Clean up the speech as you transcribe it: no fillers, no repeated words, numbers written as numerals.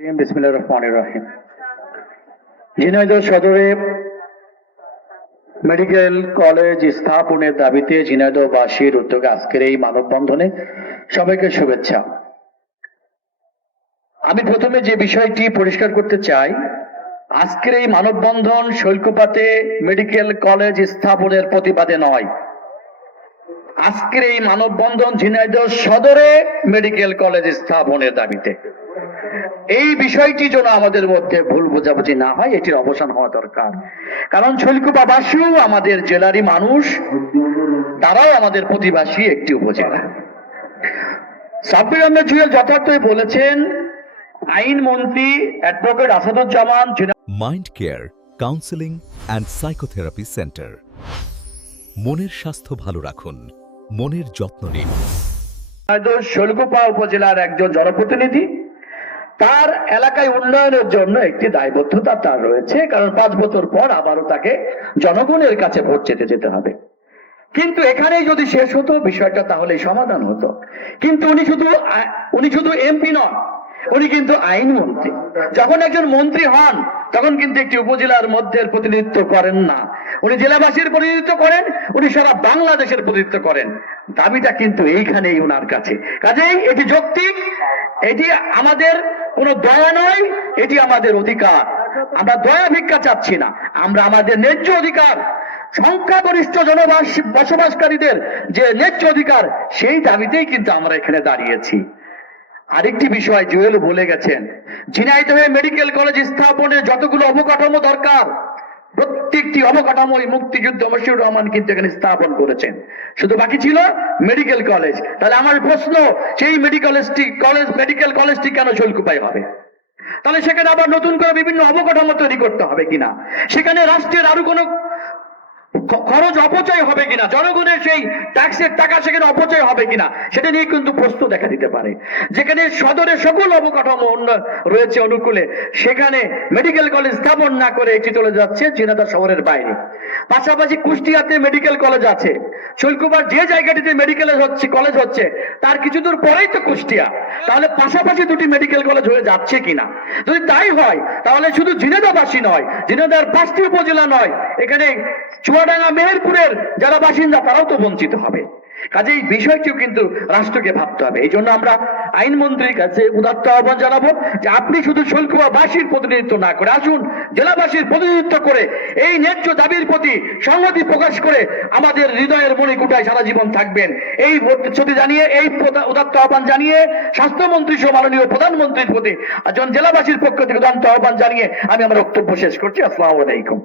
বিসমিল্লাহির রহমানির রহিম। ঝিনাইদহ সদরে মেডিকেল কলেজ স্থাপনের দাবিতে ঝিনাইদহবাসীর উদ্যোগে আজকের এই মানববন্ধনে সবাইকে শুভেচ্ছা। আমি প্রথমে যে বিষয়টি পরিষ্কার করতে চাই, আজকের এই মানববন্ধন শৈলকুপাতে মেডিকেল কলেজ স্থাপনের প্রতিবাদে নয়। আজকের এই মানববন্ধন ঝিনাইদহ সদরে মেডিকেল কলেজ স্থাপনের দাবিতে। এই বিষয়টি যেন আমাদের মধ্যে ভুল বোঝাবুঝি না হয়, এটির অবসান হওয়া দরকার। কারণ শৈলকুপাবাসীও আমাদের জেলারই মানুষ, তারাও আমাদের প্রতিবেশী একটি উপজেলা। সাব্বির আহমেদ জুয়েল যথার্থই বলেছেন, আইনমন্ত্রী advocate Asaduzzaman mind care counselling and psychotherapy centre. মনের স্বাস্থ্য ভালো রাখুন, মনের যত্ন নিন। শৈলকুপা উপজেলার একজন জনপ্রতিনিধি, তার এলাকায় উন্নয়নের জন্য একটি দায়বদ্ধতা তার রয়েছে, কারণ 5 বছর পর আবারও তাকে জনগণের কাছে ভোট যেতে হবে। কিন্তু এখানেই যদি শেষ হতো বিষয়টা, তাহলে সমাধান হতো। কিন্তু উনি শুধু এমপি নন, উনি কিন্তু আইনমন্ত্রী। যখন একজন মন্ত্রী হন তখন কিন্তু একটি উপজেলার মধ্যে প্রতিনিধিত্ব করেন না, উনি জেলাবাসীর প্রতিনিধিত্ব করেন, উনি সারা বাংলাদেশের প্রতিনিধিত্ব করেন। দাবিটা কিন্তু এইখানেই ওনার কাছে। কাজেই এটি যৌক্তিক, এটি আমাদের কোনো দয়া নয়, এটি আমাদের অধিকার। আমরা দয়া ভিক্ষা চাচ্ছি না, আমরা আমাদের ন্যায্য অধিকার, সংখ্যাগরিষ্ঠ বসবাসকারীদের যে ন্যায্য অধিকার, সেই দাবিতেই কিন্তু আমরা এখানে দাঁড়িয়েছি। আরেকটি বিষয় জুয়েল বলে গেছেন, ঝিনাইদহে মেডিকেল কলেজ স্থাপনের যতগুলো অবকাঠামো দরকার, প্রত্যেকটি অবকাঠামোই মুক্তিযুদ্ধ মশিউর রহমান কিন্তু এখানে স্থাপন করেছেন। শুধু বাকি ছিল মেডিকেল কলেজ। তাহলে আমার প্রশ্ন, সেই মেডিকেল কলেজটি কেন শৈলকুপায় হবে? তাহলে সেখানে আবার নতুন করে বিভিন্ন অবকাঠামো তৈরি করতে হবে কিনা? সেখানে রাষ্ট্রের আরো কোনো খরচ অপচয় হবে কিনা? জনগণের সেই ট্যাক্সের টাকা সেখানে অপচয় হবে কিনা? সেটা নিয়ে কিন্তু প্রশ্ন দেখা দিতে পারে। যেখানে সদরে সকল অবকাঠামো রয়েছে অনুকূলে, সেখানে মেডিকেল কলেজ স্থাপন না করে এটি চলে যাচ্ছে ঝিনাইদহ শহরের বাইরে। পাশাপাশি কুষ্টিয়াতে মেডিকেল কলেজ আছে, শৈলকুপার যে জায়গাটিতে কলেজ হচ্ছে তার কিছু দূর পরেই তো কুষ্টিয়া। তাহলে পাশাপাশি দুটি মেডিকেল কলেজ হয়ে যাচ্ছে কিনা? যদি তাই হয় তাহলে শুধু ঝিনাইদহবাসী নয়, ঝিনাইদহের 5টি উপজেলা নয়, এখানে চুয়াডাঙ্গা মেহেরপুরের যারা বাসিন্দা তারাও তো বঞ্চিত হবে। কাজেই বিষয়টিও কিন্তু রাষ্ট্রকে ভাবতে হবে। এই জন্য আমরা আইনমন্ত্রীর কাছে উদাত্ত আহ্বান জানাবো যে আপনি শুধু শৈলকুপাবাসীর প্রতিনিধিত্ব না করে আসুন, জেলাবাসীর প্রতিনিধিত্ব করে এই ন্যায্য দাবির প্রতি সংহতি প্রকাশ করে আমাদের হৃদয়ের মণিকুটায় সারা জীবন থাকবেন। এই প্রতিশ্রুতি জানিয়ে, এই উদাত্ত আহ্বান জানিয়ে স্বাস্থ্যমন্ত্রী সহ মাননীয় প্রধানমন্ত্রীর প্রতি জেলাবাসীর পক্ষ থেকে উদাত্ত আহ্বান জানিয়ে আমি আমার বক্তব্য শেষ করছি। আসসালামু আলাইকুম।